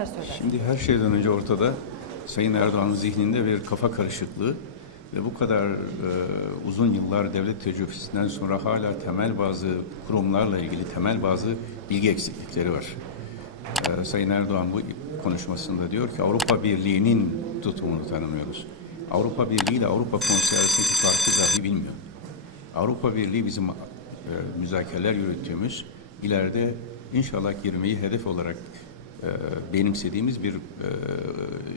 neler söyler? Şimdi her şeyden önce ortada Sayın Erdoğan'ın zihninde bir kafa karışıklığı ve bu kadar e, uzun yıllar devlet tecrübesinden sonra hala temel bazı kurumlarla ilgili temel bazı bilgi eksiklikleri var. E, Sayın Erdoğan bu konuşmasında diyor ki Avrupa Birliği'nin tutumunu tanımıyoruz. Avrupa Birliği ile Avrupa Konseyi arasındaki farkı dahi bilmiyor. Avrupa Birliği bizim e, müzakereler yürüttüğümüz ileride inşallah girmeyi hedef olarak benimsediğimiz bir e,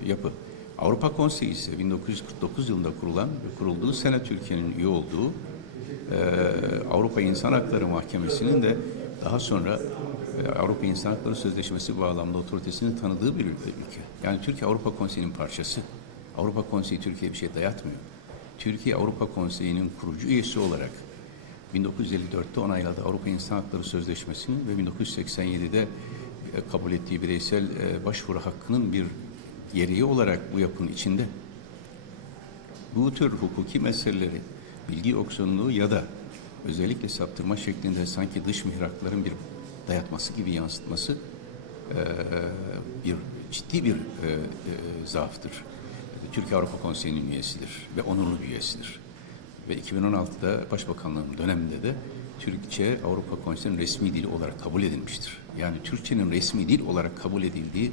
yapı. Avrupa Konseyi ise 1949 yılında kurulan ve kurulduğu sene Türkiye'nin üye olduğu e, Avrupa İnsan Hakları Mahkemesi'nin de daha sonra e, Avrupa İnsan Hakları Sözleşmesi bağlamında otoritesini tanıdığı bir ülke. Yani Türkiye Avrupa Konseyi'nin parçası. Avrupa Konseyi Türkiye'ye bir şey dayatmıyor. Türkiye Avrupa Konseyi'nin kurucu üyesi olarak 1954'te onayladı Avrupa İnsan Hakları Sözleşmesi'ni ve 1987'de e, kabul ettiği bireysel e, başvuru hakkının bir gereği olarak bu yapının içinde. Bu tür hukuki meseleleri bilgi yoksunluğu ya da özellikle saptırma şeklinde sanki dış mihrakların bir dayatması gibi yansıtması e, bir ciddi bir e, e, zaaftır. Türkiye Avrupa Konseyi'nin üyesidir ve onurlu bir üyesidir. Ve 2016'da Başbakanlığım döneminde de Türkçe Avrupa Konseyi'nin resmi dili olarak kabul edilmiştir. Yani Türkçenin resmi dil olarak kabul edildiği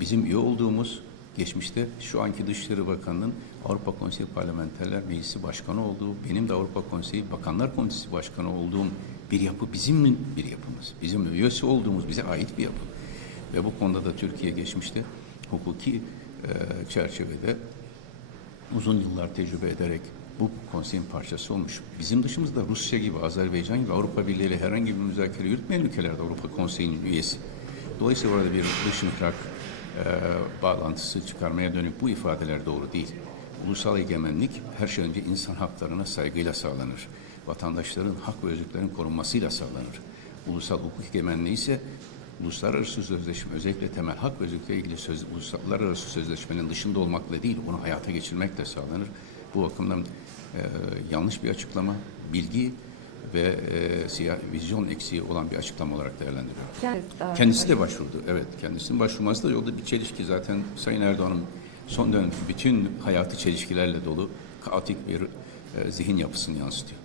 bizim üye olduğumuz geçmişte şu anki Dışişleri Bakanı'nın Avrupa Konseyi Parlamenterler Meclisi Başkanı olduğu, benim de Avrupa Konseyi Bakanlar Komitesi Başkanı olduğum bir yapı bizim bir yapımız. Bizim üyesi olduğumuz bize ait bir yapı. Ve bu konuda da Türkiye geçmişte hukuki e, çerçevede uzun yıllar tecrübe ederek bu konseyin parçası olmuş. Bizim dışımızda Rusya gibi, Azerbaycan gibi Avrupa Birliği ile herhangi bir müzakere yürütmeyen ülkelerde Avrupa Konseyi'nin üyesi. Dolayısıyla orada bir dış mihrak e, bağlantısı çıkarmaya dönük bu ifadeler doğru değil. Ulusal egemenlik her şey önce insan haklarına saygıyla sağlanır. Vatandaşların hak ve özgürlüklerin korunmasıyla sağlanır. Ulusal hukuk egemenliği ise uluslararası sözleşme özellikle temel hak ve özgürlükle ilgili söz, uluslararası sözleşmenin dışında olmakla değil onu hayata geçirmekle sağlanır. Bu bakımdan e, yanlış bir açıklama, bilgi ve e, siyah, vizyon eksiği olan bir açıklama olarak değerlendiriyorum. Daha- Kendisi de başvurdu. Evet, kendisinin başvurması da yolda bir çelişki zaten Sayın Erdoğan'ın son dönemki bütün hayatı çelişkilerle dolu kaotik bir e, zihin yapısını yansıtıyor.